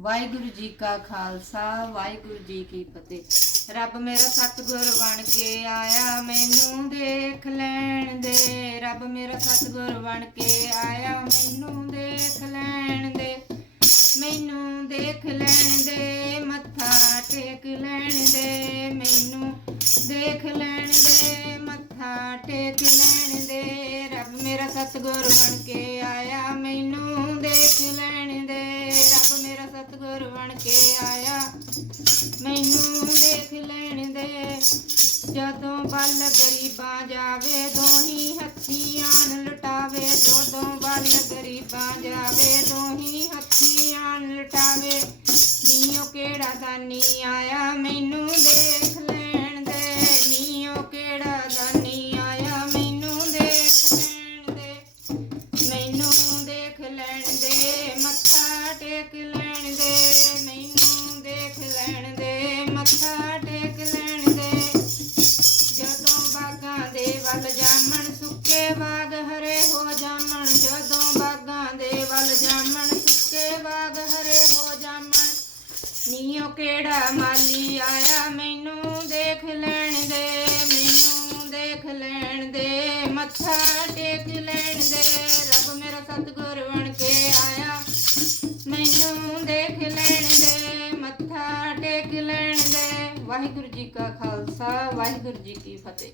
ਵਾਹਿਗੁਰੂ ਜੀ ਕਾ ਖਾਲਸਾ, ਵਾਹਿਗੁਰੂ ਜੀ ਕੀ ਫਤਿਹ। ਰੱਬ ਮੇਰਾ ਸਤਿਗੁਰ ਬਣ ਕੇ ਆਇਆ, ਮੈਨੂੰ ਦੇਖ ਲੈਣ ਦੇ। ਰੱਬ ਮੇਰਾ ਸਤਿਗੁਰ ਬਣ ਕੇ ਆਇਆ, ਮੈਨੂੰ ਦੇਖ ਲੈਣ ਦੇ। ਮੈਨੂੰ ਦੇਖ ਲੈਣ ਦੇ, ਮੱਥਾ ਟੇਕ ਲੈਣ ਦੇ। ਮੈਨੂੰ ਦੇਖ ਲੈਣ ਦੇ, ਮੱਥਾ ਟੇਕ ਲੈਣ ਦੇ। ਰੱਬ ਮੇਰਾ ਸਤਿਗੁਰ ਬਣ ਕੇ ਆਇਆ। ਸਤਿਗੁਰ ਬਣ ਕੇ ਆਇਆ। ਮੈਨੂੰ ਦੇਖ ਲੈਣ ਦੇ। ਜਦੋਂ ਬੱਲ ਗਰੀਬਾਂ ਜਾਵੇ, ਦੋਹੀ ਹੱਥੀਆਂ ਲਟਾਵੇ। ਜਦੋਂ ਬੱਲ ਗਰੀਬਾਂ ਜਾਵੇ, ਦੋਹੀ ਹੱਥੀਆਂ ਲਟਾਵੇ। ਨੀਓ ਕਿਹੜਾ ਦਾਨੀ ਆਇਆ? ਮੈਨੂੰ ਦੇਖ ਲੈਣ ਦੇ। ਨੀਓ ਕਿਹੜਾ ਦਾਨੀ ਆਇਆ? ਮੈਨੂੰ ਦੇਖ ਲੈਣ ਦੇ। ਮੈਨੂੰ ਦੇਖ ਲੈਣ ਦੇ। ਮੱਥਾ ਟੇਕ ਲੈਣ ਦੇ, ਮੈਨੂੰ ਦੇਖ ਲੈਣ ਦੇ, ਮੱਥਾ ਟੇਕ ਲੈਣ ਦੇ। ਜਦੋਂ ਬਾਗਾਂ ਦੇ ਵੱਲ ਜਾਮਣ ਸੁੱਕੇ ਬਾਗ ਹਰੇ ਹੋ ਜਾਮਣ, ਜਦੋਂ ਬਾਗਾਂ ਦੇ ਵੱਲ ਜਾਮਣ ਸੁੱਕੇ ਬਾਗ ਹਰੇ ਹੋ ਜਾਮਣ। ਨੀਓ ਕਿਹੜਾ ਮਾਲੀ ਆਇਆ, ਮੈਨੂੰ ਦੇਖ ਲੈਣ ਦੇ, ਮੈਨੂੰ ਦੇਖ ਲੈਣ ਦੇ, ਮੱਥਾ ਟੇਕ ਲੈਣ ਦੇ। ਮੱਥਾ ਦੇ ਵਾਹਿਗੁਰੂ ਜੀ ਕਾ ਖਾਲਸਾ ਵਾਹਿਗੁਰੂ ਜੀ ਕੀ ਫਤਿਹ।